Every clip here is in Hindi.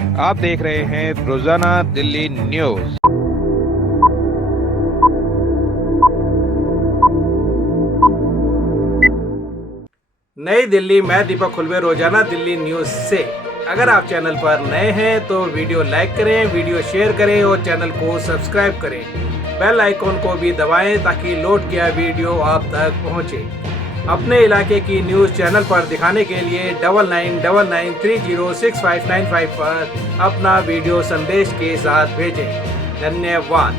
आप देख रहे हैं रोजाना दिल्ली न्यूज। नई दिल्ली, मैं दीपक खुलवे, रोजाना दिल्ली न्यूज से। अगर आप चैनल पर नए हैं तो वीडियो लाइक करें, वीडियो शेयर करें और चैनल को सब्सक्राइब करें। बेल आइकॉन को भी दबाएं ताकि लोड किया वीडियो आप तक पहुंचे। अपने इलाके की न्यूज चैनल पर दिखाने के लिए 9999306595 पर अपना वीडियो संदेश के साथ भेजें। धन्यवाद।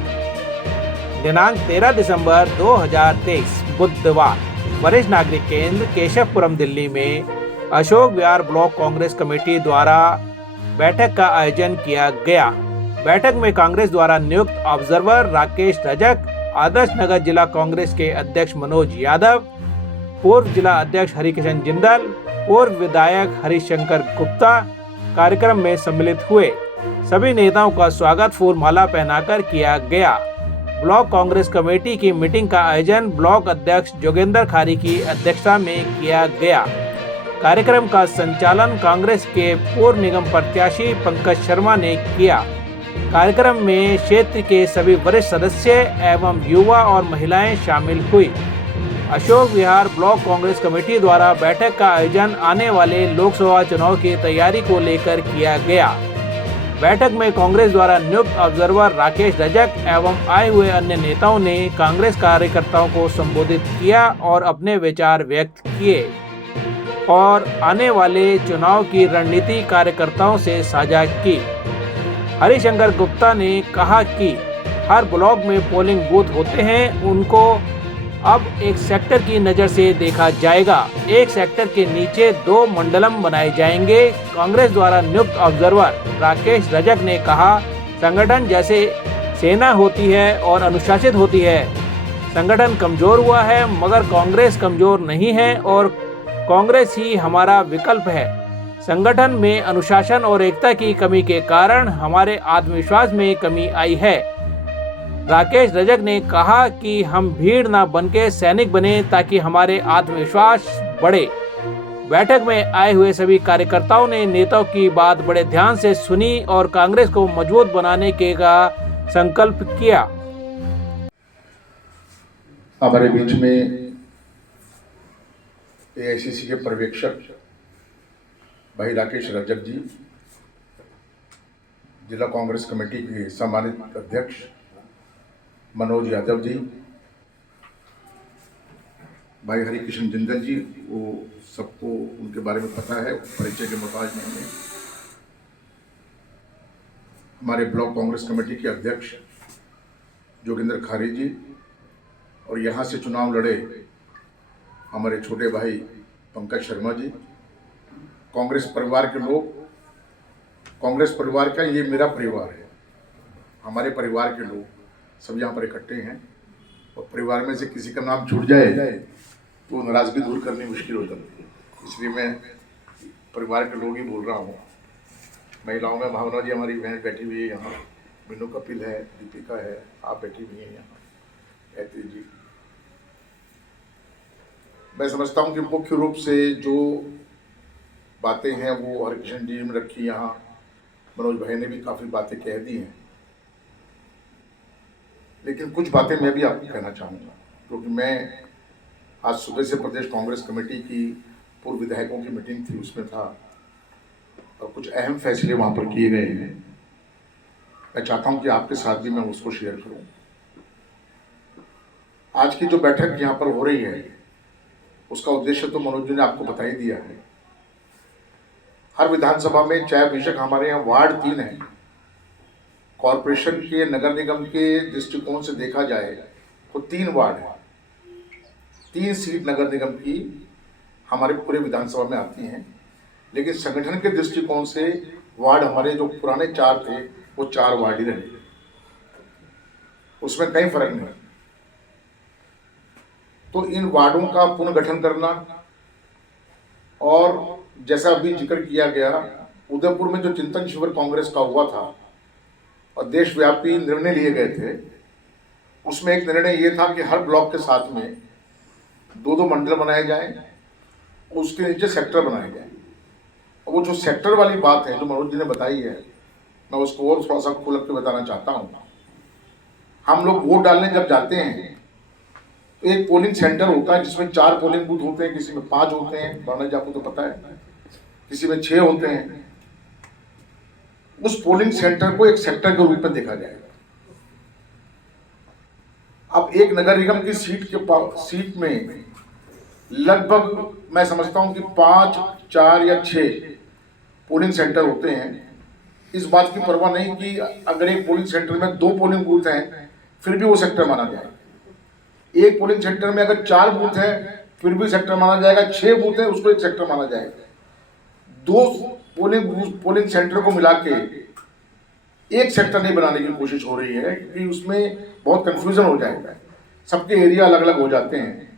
दिनांक 13 दिसंबर 2023 बुधवार, वरिष्ठ नागरिक केंद्र केशवपुरम दिल्ली में अशोक विहार ब्लॉक कांग्रेस कमेटी द्वारा बैठक का आयोजन किया गया। बैठक में कांग्रेस द्वारा नियुक्त ऑब्जर्वर राकेश रजक, आदर्श नगर जिला कांग्रेस के अध्यक्ष मनोज यादव, पूर्व जिला अध्यक्ष हरिकिशन जिंदल, पूर्व विधायक हरिशंकर गुप्ता कार्यक्रम में सम्मिलित हुए। सभी नेताओं का स्वागत फूल माला पहनाकर किया गया। ब्लॉक कांग्रेस कमेटी की मीटिंग का आयोजन ब्लॉक अध्यक्ष जोगेंद्र खारी की अध्यक्षता में किया गया। कार्यक्रम का संचालन कांग्रेस के पूर्व निगम प्रत्याशी पंकज शर्मा ने किया। कार्यक्रम में क्षेत्र के सभी वरिष्ठ सदस्य एवं युवा और महिलाएं शामिल हुई। अशोक विहार ब्लॉक कांग्रेस कमेटी द्वारा बैठक का आयोजन आने वाले लोकसभा चुनाव की तैयारी को लेकर किया गया। बैठक में कांग्रेस द्वारा नियुक्त ऑब्जर्वर राकेश रजक एवं आए हुए अन्य नेताओं ने कांग्रेस कार्यकर्ताओं को संबोधित किया और अपने विचार व्यक्त किए और आने वाले चुनाव की रणनीति कार्यकर्ताओं से साझा की। हरिशंकर गुप्ता ने कहा कि हर ब्लॉक में पोलिंग बूथ होते हैं, उनको अब एक सेक्टर की नज़र से देखा जाएगा। एक सेक्टर के नीचे 2 मंडलम बनाए जाएंगे। कांग्रेस द्वारा नियुक्त ऑब्जर्वर राकेश रजक ने कहा, संगठन जैसे सेना होती है और अनुशासित होती है, संगठन कमजोर हुआ है मगर कांग्रेस कमजोर नहीं है और कांग्रेस ही हमारा विकल्प है। संगठन में अनुशासन और एकता की कमी के कारण हमारे आत्मविश्वास में कमी आई है। राकेश रजक ने कहा कि हम भीड़ न बनके सैनिक बने ताकि हमारे आत्मविश्वास बढ़े। बैठक में आए हुए सभी कार्यकर्ताओं ने नेताओं की बात बड़े ध्यान से सुनी और कांग्रेस को मजबूत बनाने के का संकल्प किया। हमारे बीच में एआईसीसी के पर्यवेक्षक भाई राकेश रजक जी, जिला कांग्रेस कमेटी के सम्मानित अध्यक्ष मनोज यादव जी, भाई हरिकिशन जिंदल जी, वो सबको उनके बारे में पता है, परिचय के मोहताज नहीं है। हमारे ब्लॉक कांग्रेस कमेटी के अध्यक्ष जोगेंद्र खारी जी और यहाँ से चुनाव लड़े हमारे छोटे भाई पंकज शर्मा जी, कांग्रेस परिवार के लोग, कांग्रेस परिवार का ये मेरा परिवार है, हमारे परिवार के लोग सब यहाँ पर इकट्ठे हैं और परिवार में से किसी का नाम छूट जाए तो नाराजगी दूर करनी मुश्किल हो जाती है, इसलिए मैं परिवार के लोग ही बोल रहा हूँ। महिलाओं में भावना जी हमारी बहन बैठी हुई है यहाँ, मीनू कपिल है, दीपिका है, आप बैठी हुई हैं यहाँ, ऐती जी। मैं समझता हूँ कि मुख्य रूप से जो बातें हैं वो हरिकिशन जी ने रखी, यहाँ मनोज भाई ने भी काफ़ी बातें कह दी हैं, लेकिन कुछ बातें मैं भी आपको कहना चाहूँगा क्योंकि मैं आज सुबह से प्रदेश कांग्रेस कमेटी की पूर्व विधायकों की मीटिंग थी, उसमें था और कुछ अहम फैसले वहाँ पर किए गए हैं। मैं चाहता हूँ कि आपके साथ भी मैं उसको शेयर करूँ। आज की जो बैठक यहाँ पर हो रही है उसका उद्देश्य तो मनोज जी ने आपको बता ही दिया है। हर विधानसभा में, चाहे बेशक हमारे यहाँ वार्ड 3 है, कॉरपोरेशन के नगर निगम के दृष्टिकोण से देखा जाए तो 3 वार्ड है, 3 सीट नगर निगम की हमारे पूरे विधानसभा में आती हैं, लेकिन संगठन के दृष्टिकोण से वार्ड हमारे जो पुराने 4 थे वो 4 वार्ड ही रहे, उसमें कहीं फर्क नहीं। तो इन वार्डों का पुनर्गठन करना और जैसा अभी जिक्र किया गया, उदयपुर में जो चिंतन शिविर कांग्रेस का हुआ था और देशव्यापी निर्णय लिए गए थे, उसमें एक निर्णय ये था कि हर ब्लॉक के साथ में 2-2 मंडल बनाए जाएं, उसके नीचे सेक्टर बनाए जाएं। और वो जो सेक्टर वाली बात है जो मनोज जी ने बताई है, मैं उसको और थोड़ा सा खोल के बताना चाहता हूँ। हम लोग वोट डालने जब जाते हैं तो एक पोलिंग सेंटर होता है जिसमें 4 पोलिंग बूथ होते हैं, किसी में 5 होते हैं, बाना जी आपको तो पता है, किसी में 6 होते हैं। उस पोलिंग सेंटर को एक सेक्टर के रूप में देखा जाएगा। अब एक नगर निगम की सीट में लगभग मैं समझता हूं कि 5, 4 या 6 पोलिंग सेंटर होते हैं। इस बात की परवाह नहीं कि अगर एक पोलिंग सेंटर में 2 पोलिंग बूथ हैं फिर भी वो सेक्टर माना जाएगा। एक पोलिंग सेंटर में अगर 4 बूथ हैं फिर भी सेक्टर माना जाएगा। 6 बूथ है उसको एक सेक्टर माना जाएगा। 2 पोलिंग सेंटर को मिला के एक सेक्टर नहीं बनाने की कोशिश हो रही है, क्योंकि उसमें बहुत कंफ्यूजन हो जाएगा, सबके एरिया अलग अलग हो जाते हैं।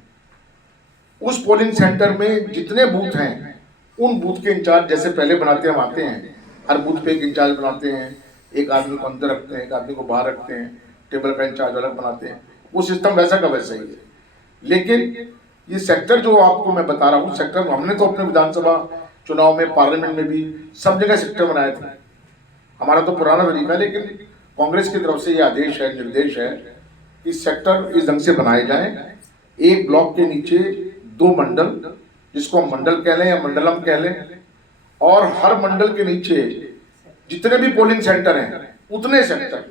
उस पोलिंग सेंटर में जितने बूथ हैं उन बूथ के इंचार्ज जैसे पहले बनाते हम आते हैं, हर बूथ पे एक इंचार्ज बनाते हैं, एक आदमी को अंदर रखते हैं, एक आदमी को बाहर रखते हैं, टेबल का इंचार्ज अलग बनाते हैं, वो सिस्टम वैसा का वैसा ही है। लेकिन ये सेक्टर जो आपको मैं बता रहा हूँ, सेक्टर हमने तो अपने विधानसभा चुनाव में, पार्लियामेंट में भी सब जगह सेक्टर बनाए थे। हमारा तो पुराना तरीका, लेकिन कांग्रेस की तरफ से ये आदेश है, निर्देश है कि सेक्टर इस ढंग से बनाए जाएं। एक ब्लॉक के नीचे 2 मंडल, जिसको हम मंडल कह लें या मंडलम कह लें, और हर मंडल के नीचे जितने भी पोलिंग सेंटर हैं उतने सेक्टर,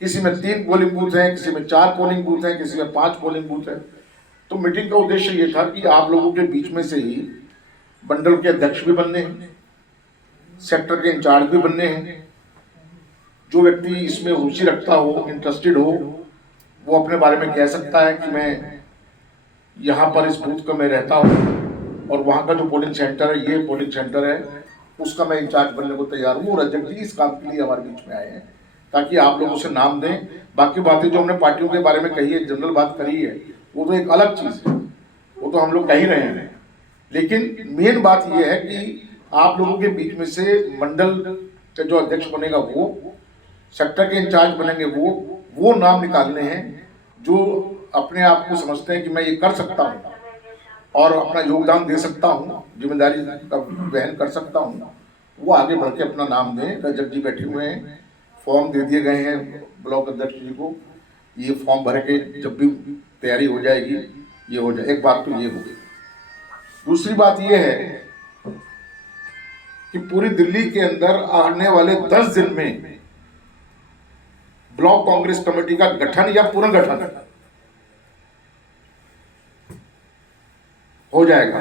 किसी में 3 पोलिंग बूथ हैं, किसी में 4 पोलिंग बूथ हैं, किसी में 5 पोलिंग बूथ हैं। तो मीटिंग का उद्देश्य ये था कि आप लोगों के बीच में से ही मंडल के अध्यक्ष भी बनने हैं, सेक्टर के इंचार्ज भी बनने हैं। जो व्यक्ति इसमें रुचि रखता हो, इंटरेस्टेड हो, वो अपने बारे में कह सकता है कि मैं यहाँ पर इस बूथ का मैं रहता हूँ और वहाँ का जो पोलिंग सेंटर है, ये पोलिंग सेंटर है, उसका मैं इंचार्ज बनने को तैयार हूँ। और अध्यक्ष जी इस काम के लिए हमारे बीच में आए हैं ताकि आप लोगों से नाम दें। बाकी बातें जो हमने पार्टियों के बारे में कही है, जनरल बात करी है, वो तो एक अलग चीज़ है, वो तो हम लोग कह ही रहे हैं। लेकिन मेन बात ये है कि आप लोगों के बीच में से मंडल का जो अध्यक्ष बनेगा वो, सेक्टर के इंचार्ज बनेंगे वो नाम निकालने हैं जो अपने आप को समझते हैं कि मैं ये कर सकता हूँ और अपना योगदान दे सकता हूँ, जिम्मेदारी का वहन कर सकता हूँ, वो आगे बढ़ के अपना नाम दें। रजत जी बैठे हुए हैं, फॉर्म दे दिए गए हैं ब्लॉक अध्यक्ष जी को, ये फॉर्म भर के जब भी तैयारी हो जाएगी ये हो जाए। एक बात तो ये होगी। दूसरी बात ये है कि पूरी दिल्ली के अंदर आने वाले 10 दिन में ब्लॉक कांग्रेस कमेटी का गठन या पुनर्गठन हो जाएगा।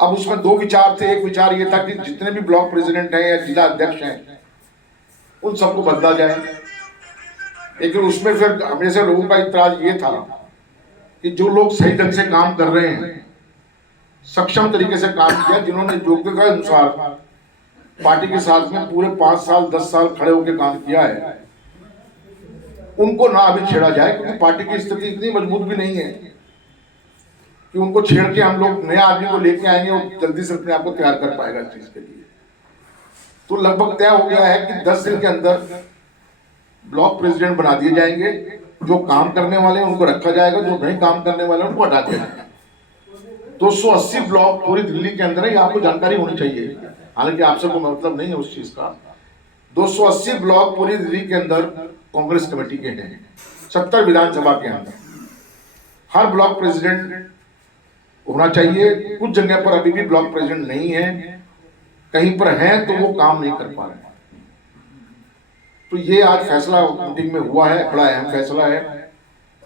अब उसमें 2 विचार थे। एक विचार ये था कि जितने भी ब्लॉक प्रेसिडेंट हैं या जिला अध्यक्ष हैं उन सबको बदला जाए, लेकिन उसमें फिर हमेशा लोगों का इतराज ये था कि जो लोग सही ढंग से काम कर रहे हैं, सक्षम तरीके से काम किया, जिन्होंने योग्यता के अनुसार पार्टी के साथ में पूरे 5 साल 10 साल खड़े होकर काम किया है, उनको ना अभी छेड़ा जाए, क्योंकि पार्टी की स्थिति इतनी मजबूत भी नहीं है कि उनको छेड़ के हम लोग नया आदमी को लेके आएंगे और जल्दी से अपने आप को तैयार कर पाएगा इस चीज के लिए। तो लगभग तय हो गया है कि 10 दिन के अंदर ब्लॉक प्रेसिडेंट बना दिए जाएंगे। जो काम करने वाले हैं उनको रखा जाएगा, जो नहीं काम करने वाले हैं उनको हटा दिया जाएगा। 280 ब्लॉक पूरी दिल्ली के अंदर है, ये आपको जानकारी होनी चाहिए, हालांकि आपसे कोई मतलब नहीं है उस चीज का। 280 ब्लॉक पूरी दिल्ली के अंदर कांग्रेस कमेटी के हैं, 70 विधानसभा के अंदर। हर ब्लॉक प्रेसिडेंट होना चाहिए। कुछ जगह पर अभी भी ब्लॉक प्रेसिडेंट नहीं है, कहीं पर हैं तो वो काम नहीं कर पा रहे हैं। तो ये आज फैसला मीटिंग में हुआ है, बड़ा अहम फैसला है।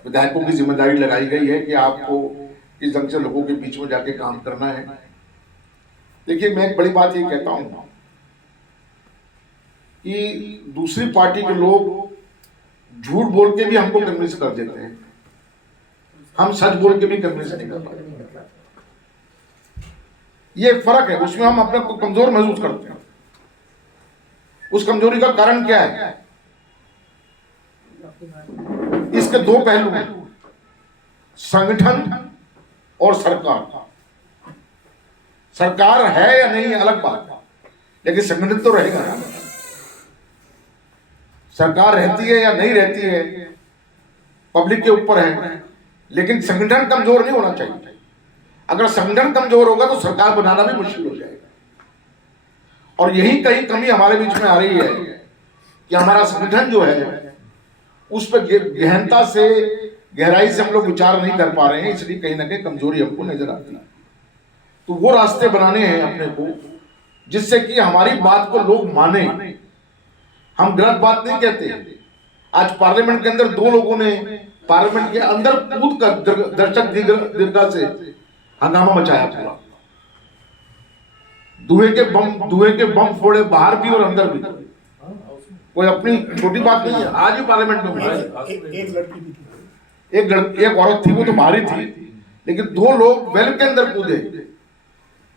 विधायकों की जिम्मेदारी लगाई गई है कि आपको इस ढंग से लोगों के बीच में जाके काम करना है। देखिए, मैं एक बड़ी बात ये कहता हूं कि दूसरी पार्टी के लोग झूठ बोल के भी हमको कन्विंस कर देते हैं, हम सच बोल के भी कन्विंस नहीं कर पाते। ये फर्क है, उसमें हम अपने को कमजोर महसूस करते हैं। उस कमजोरी का कारण क्या है? इसके 2 पहलू हैं, संगठन और सरकार। सरकार है या नहीं है अलग बात, लेकिन संगठन तो रहेगा ना। सरकार रहती है या नहीं रहती है पब्लिक के ऊपर है, लेकिन संगठन कमजोर नहीं होना चाहिए। अगर संगठन कमजोर होगा तो सरकार बनाना भी मुश्किल हो जाएगा। और यही कहीं कमी हमारे बीच में आ रही है कि हमारा संगठन जो है उस पर गहनता से, गहराई से हम लोग विचार नहीं कर पा रहे हैं, इसलिए कहीं ना कहीं कमजोरी हमको नजर आती है। तो वो रास्ते बनाने हैं अपने को जिससे कि हमारी बात को लोग माने। हम गलत बात नहीं कहते। आज पार्लियामेंट के अंदर दो लोगों ने पार्लियामेंट के अंदर कूद कर दर्शक दीर्घा से हंगामा मचाया पूरा। धुएं के बम फोड़े बाहर भी और अंदर भी। कोई अपनी छोटी बात नहीं है। आज ही पार्लियामेंट में हुआ एक औरत थी, वो तो बाहर ही थी, लेकिन दो लोग वेल के अंदर कूदे।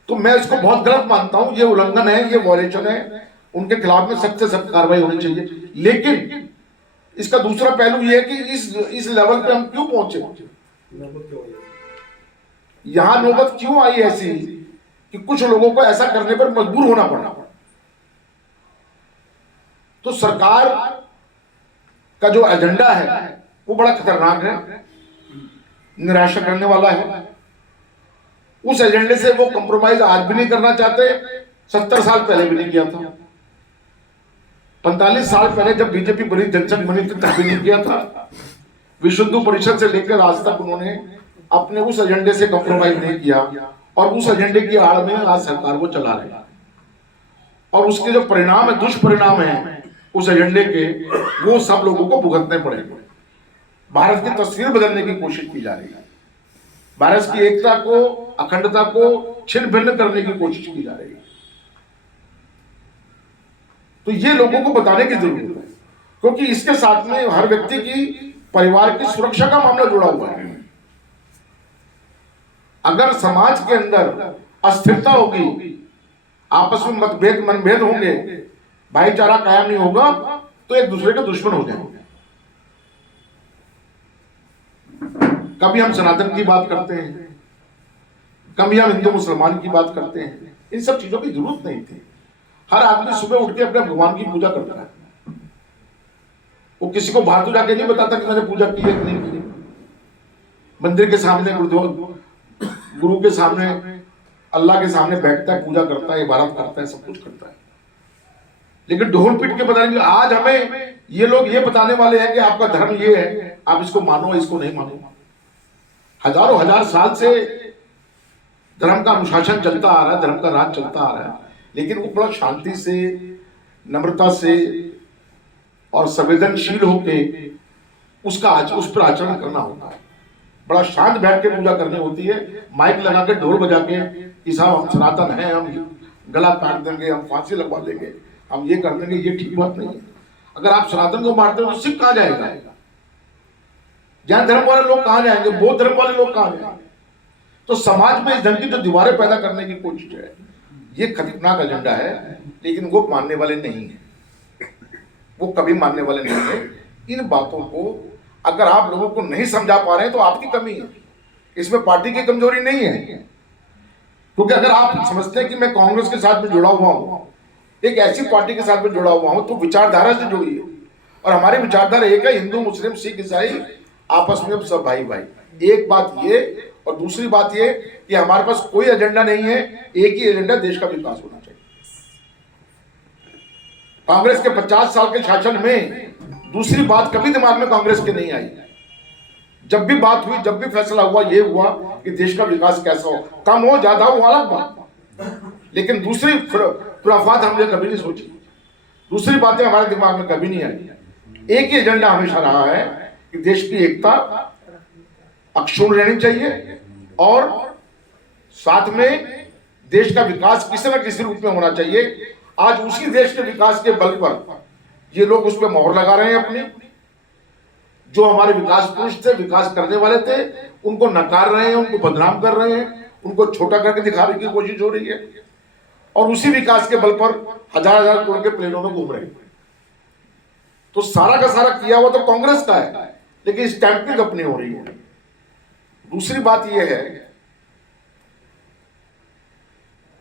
तो मैं इसको बहुत गलत मानता हूं। ये उल्लंघन है, ये वॉयलेशन है। उनके खिलाफ में सख्त से सख्त कार्रवाई होनी चाहिए। लेकिन इसका दूसरा पहलू ये है कि इस लेवल पे हम क्यों पहुंचे, यहां नौबत क्यों आई ऐसी कि कुछ लोगों को ऐसा करने पर मजबूर होना पड़ा। तो सरकार का जो एजेंडा है वो बड़ा खतरनाक है, निराशा करने वाला है। उस एजेंडे से वो कंप्रोमाइज आज भी नहीं करना चाहते। 70 साल पहले भी नहीं किया था। 45 साल पहले जब बीजेपी बनी, जनसंघ बनी थी, तब भी नहीं किया था। विश्व हिंदू परिषद से लेकर आज तक उन्होंने अपने उस एजेंडे से कंप्रोमाइज नहीं किया और उस एजेंडे की आड़ में आज सरकार को चला रहे हैं। और उसके जो परिणाम है, दुष्परिणाम है उस एजेंडे के, वो सब लोगों को भुगतने पड़ेंगे। भारत की तस्वीर बदलने की कोशिश की जा रही है। भारत की एकता को, अखंडता को छिन्न भिन्न करने की कोशिश की जा रही है। तो ये लोगों को बताने की जरूरत है, क्योंकि इसके साथ में हर व्यक्ति की परिवार की सुरक्षा का मामला जुड़ा हुआ है। अगर समाज के अंदर अस्थिरता होगी, आपस में मतभेद मनभेद होंगे, भाईचारा कायम नहीं होगा, तो एक दूसरे के दुश्मन हो जाएंगे। कभी हम सनातन की बात करते हैं, कभी हम हिंदू मुसलमान की बात करते हैं। इन सब चीजों की जरूरत नहीं थी। हर आदमी सुबह उठ के अपने भगवान की पूजा करता है। वो किसी को बाहर तो जाके नहीं बताता कि मैंने पूजा की है कि नहीं की। मंदिर के सामने, गुरु के सामने, अल्लाह के सामने बैठता है, पूजा करता है, इबादत करता है, सब कुछ करता है। लेकिन ढोल पीट के बताएंगे। आज हमें ये लोग ये बताने वाले हैं कि आपका धर्म ये है, आप इसको मानो, इसको नहीं मानो। हजारों हजार साल से धर्म का अनुशासन चलता आ रहा है, धर्म का राज चलता आ रहा है, लेकिन वो बड़ा शांति से, नम्रता से और संवेदनशील होके उस पर आचरण करना होता है। बड़ा शांत बैठ के पूजा करनी होती है। माइक लगा के, ढोल बजा के कि साहब हम सनातन हैं, हम गला काट देंगे, हम फांसी लगवा देंगे, हम ये कर देंगे, ये ठीक बात नहीं है। अगर आप सनातन को मारते हो तो सिख कहां जाएगा? जैन धर्म वाले लोग कहां जाएंगे? बौद्ध धर्म वाले लोग कहां जाएंगे? तो समाज में इस ढंग की जो दीवारें पैदा करने की कोशिश है, ये खतरनाक एजेंडा है। लेकिन वो मानने वाले नहीं है, वो कभी मानने वाले नहीं है। इन बातों को अगर आप लोगों को नहीं समझा पा रहे हैं तो आपकी कमी है, इसमें पार्टी की कमजोरी नहीं है। क्योंकि अगर आप समझते हैं कि मैं कांग्रेस के साथ में जुड़ा हुआ हूं, एक ऐसी पार्टी के साथ में जुड़ा हुआ हूं, तो विचारधारा से जुड़िए। और हमारी विचारधारा एक है, हिंदू मुस्लिम सिख ईसाई आपस में सब भाई भाई। एक बात ये, और दूसरी बात ये कि हमारे पास कोई एजेंडा नहीं है, एक ही एजेंडा, देश का विकास होना चाहिए। कांग्रेस के 50 साल के शासन में दूसरी बात कभी दिमाग में कांग्रेस के नहीं आई। जब भी बात हुई, जब भी फैसला हुआ, ये हुआ कि देश का विकास कैसा हो, कम हो ज्यादा हो अलग बात, लेकिन दूसरी खुराफात हमने कभी नहीं सोची, दूसरी बातें हमारे दिमाग में कभी नहीं आई। एक ही एजेंडा हमेशा रहा है कि देश की एकता अक्षुण्ण रहनी चाहिए और साथ में देश का विकास किसी न किसी रूप में होना चाहिए। आज उसी देश के विकास के बल पर ये लोग उस पर मोहर लगा रहे हैं अपनी। जो हमारे विकास पुरुष थे, विकास करने वाले थे, उनको नकार रहे हैं, उनको बदनाम कर रहे हैं, उनको छोटा करके दिखाने की कोशिश हो रही है। और उसी विकास के बल पर हजार हजार करोड़ के प्लेनों में घूम रहे हैं। तो सारा का सारा किया हुआ तो कांग्रेस का है, लेकिन स्टैंपिंग अपनी हो रही है। दूसरी बात यह है,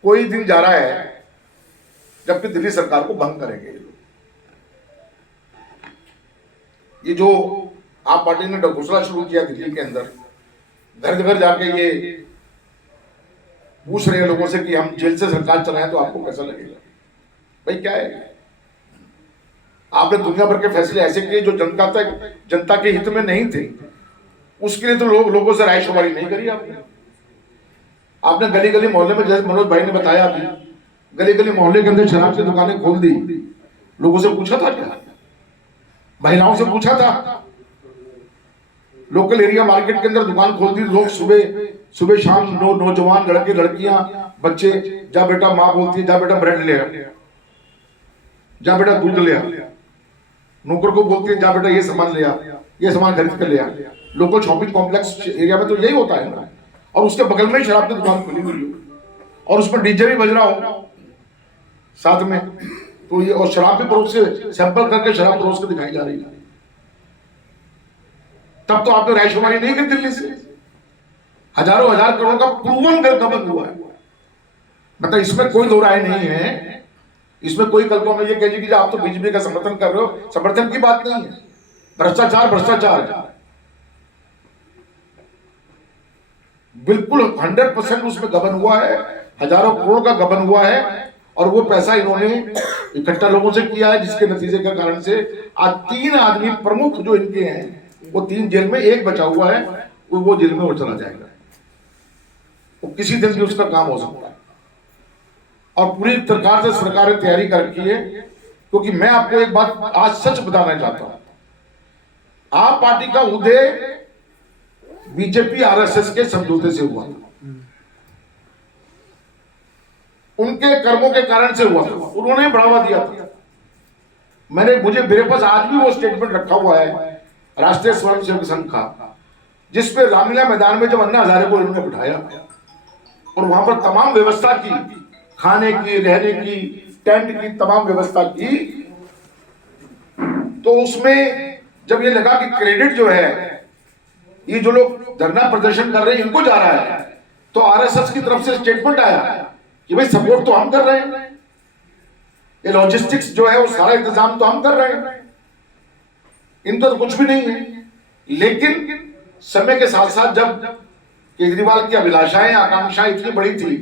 कोई दिन जा रहा है जबकि दिल्ली सरकार को भंग करेंगे ये लोग। ये जो आप पार्टी ने घोषणा शुरू किया दिल्ली के अंदर, घर घर जाके ये पूछ रहे हैं लोगों से कि हम जेल से सरकार चलाएं तो आपको कैसा लगेगा? भाई क्या है? आपने दुनिया भर के फैसले ऐसे किए जो जनता के हित में नहीं थे, उसके लिए तो लोगों से राय शुमारी नहीं करी आपने गली गली मोहल्ले में, जैसे मनोज भाई ने बताया अभी, गली गली मोहल्ले के अंदर शराब की दुकानें खोल दी। लोगों से पूछा था क्या? महिलाओं से पूछा था? लोकल एरिया मार्केट के अंदर दुकान खोल दी। लोग सुबह शाम नौजवान लड़के लड़कियां बच्चे, जा बेटा, माँ बोलती है जा बेटा ब्रेड ले आ, जा बेटा दूध ले आ, नौकर को बोलती है जा बेटा ये सामान ले आ, ये सामान खरीद कर ले आ। लोकल शॉपिंग कॉम्प्लेक्स एरिया में तो यही होता है ना। और उसके बगल में ही शराब की दुकान खुली हुई हो और उसमें डीजे भी बज रहा हो साथ में, तो ये, और शराब भी परोस से सैंपल करके शराब परोस के दिखाई जा रही है। तब तो आपने राय शुमारी नहीं की दिल्ली से। हजारों हजार करोड़ का प्रूवन गबन हुआ है। मतलब इसमें कोई दो राय नहीं है। इसमें कोई कल को हमें ये कह कि आप तो बीजेपी का समर्थन कर रहे हो, समर्थन की बात नहीं है। भ्रष्टाचार भ्रष्टाचार है बिल्कुल 100% उसमें गबन हुआ है। हजारों करोड़ का गबन हुआ है और वो पैसा इन्होंने इकट्ठा लोगों से किया है, जिसके नतीजे के कारण से आज 3 आदमी प्रमुख जो इनके हैं वो 3 जेल में, 1 बचा हुआ है वो जेल में और चला जाएगा। वो किसी दिन भी उसका काम हो सकता है। और पूरी प्रकार से सरकार ने तैयारी कर रखी है, क्योंकि मैं आपको एक बात आज सच बताना चाहता हूं। आप पार्टी का उदय बीजेपी आरएसएस के समझौते से हुआ था, उनके कर्मों के कारण से हुआ था, उन्होंने बढ़ावा दिया था। मुझे मेरे पास आज भी वो स्टेटमेंट रखा हुआ है राष्ट्रीय स्वयंसेवक संघ का, जिसमें रामलीला मैदान में जब अन्ना हजारे को उन्होंने बिठाया और वहां पर तमाम व्यवस्था की, खाने की, रहने की, टेंट की तमाम व्यवस्था की, तो उसमें जब ये लगा कि क्रेडिट जो है ये जो लोग धरना प्रदर्शन कर रहे हैं इनको जा रहा है, तो आरएसएस की तरफ से स्टेटमेंट आया कि भाई सपोर्ट तो हम कर रहे हैं, ये लॉजिस्टिक्स जो है वो सारा इंतजाम तो हम कर रहे हैं, इनका तो कुछ भी नहीं है। लेकिन समय के साथ साथ जब केजरीवाल की अभिलाषाएं, आकांक्षाएं इतनी बड़ी थी,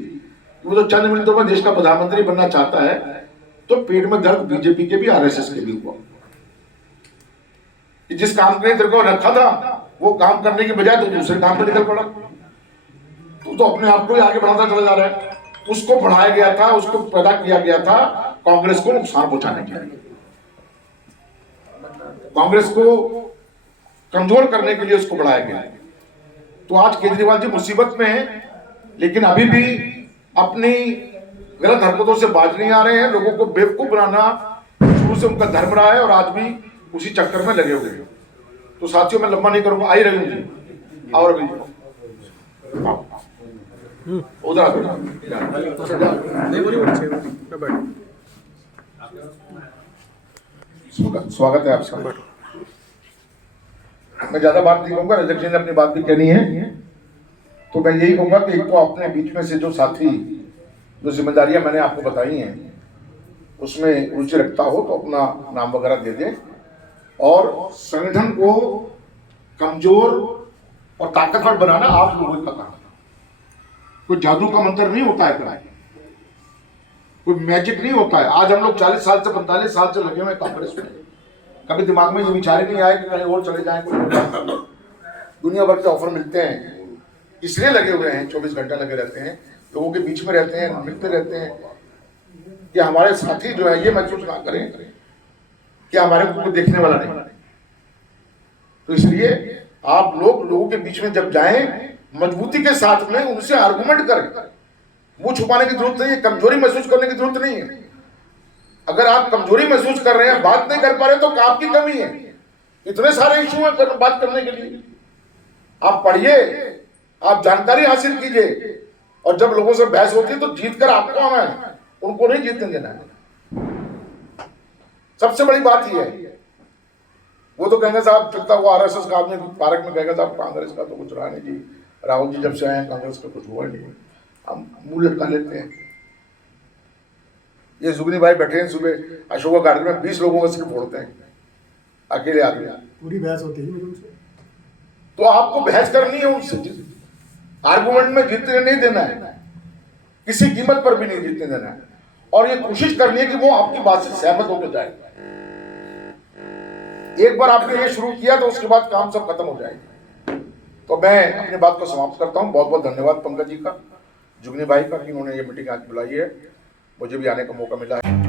वो तो चंद मिनटों में देश का प्रधानमंत्री बनना चाहता है, तो पेट में दर्द बीजेपी के भी आरएसएस के भी हुआ। जिस काम के लिए तेरे को रखा था वो काम करने के बजाय तो दूसरे काम पर निकल पड़ा। तो अपने आप को ही आगे बढ़ाता चला जा रहा है। उसको बढ़ाया गया था, उसको पैदा किया गया था कांग्रेस को नुकसान पहुंचाने के लिए, कांग्रेस को कमजोर करने के लिए उसको बढ़ाया गया। तो आज केजरीवाल जी मुसीबत में हैं, लेकिन अभी भी अपनी गलत हरकतों से बाज नहीं आ रहे हैं। लोगों को बेवकूफ बनाना शुरू से उनका धर्म रहा है और आज भी उसी चक्कर में लगे हुए हैं। तो साथियों मैं लंबा नहीं करूंगा, आई रही जी और अभी उधर स्वागत है आपका। मैं ज्यादा बात नहीं कहूंगा, रजक जी ने अपनी बात भी कहनी है, तो मैं यही कहूंगा कि एक तो अपने बीच में से जो साथी जो जिम्मेदारियां मैंने आपको बताई हैं उसमें रुचि रखता हो तो अपना नाम वगैरह दे दें और संगठन को कमजोर और ताकतवर बनाना आप लोगों का काम है। कोई जादू का मंत्र नहीं होता है, कोई मैजिक नहीं होता है। आज हम लोग 40 साल से 45 साल से लगे हुए कांग्रेस में, कभी दिमाग में ये विचार नहीं आया कि कहीं और चले जाएं। दुनिया भर के ऑफर मिलते हैं, इसलिए लगे हुए हैं, 24 घंटा लगे रहते हैं, लोगों के बीच में रहते हैं, मिलते रहते हैं कि हमारे साथी जो है ये महसूस ना करें कि हमारे को देखने वाला नहीं। तो इसलिए आप लोगों के बीच में जब जाएं, मजबूती के साथ में उनसे आर्गुमेंट करें। मुंह छुपाने की जरूरत नहीं है, कमजोरी महसूस करने की जरूरत नहीं है। अगर आप कमजोरी महसूस कर रहे हैं, बात नहीं कर पा रहे, तो आपकी कमी है। इतने सारे इशू हैं बात करने के लिए। आप पढ़िए, आप जानकारी हासिल कीजिए, और जब लोगों से बहस होती है तो जीत कर आपको आना है, उनको नहीं जीतने देना है। सबसे बड़ी बात यह है। वो तो कहेंगे साहब चलता हुआ आरएसएस का आदमी पार्क में कहेगा साहब कांग्रेस का तो कुछ रहा नहीं जी, राहुल जी जब से आए कांग्रेस का कुछ हुआ नहीं। हम मुंह लटका लेते हैं। ये जुगनी भाई बैठे हैं सुबह अशोका गार्डन में, 20 लोगों का सिर्फ फोड़ते हैं अकेले आदमी। पूरी बहस होती है उनसे, तो आपको बहस करनी है उनसे, आर्गुमेंट में जीतने नहीं देना है, किसी कीमत पर भी नहीं जीतने देना है। और ये कोशिश करनी है कि वो आपकी बात से सहमत होकर जाए। एक बार आपने ये शुरू किया तो उसके बाद काम सब खत्म हो जाएगा। तो मैं अपनी बात को समाप्त करता हूं। बहुत बहुत धन्यवाद पंकज जी का, जुगनी भाई का, कि उन्होंने ये मीटिंग आज बुलाई है, मुझे भी आने का मौका मिला है।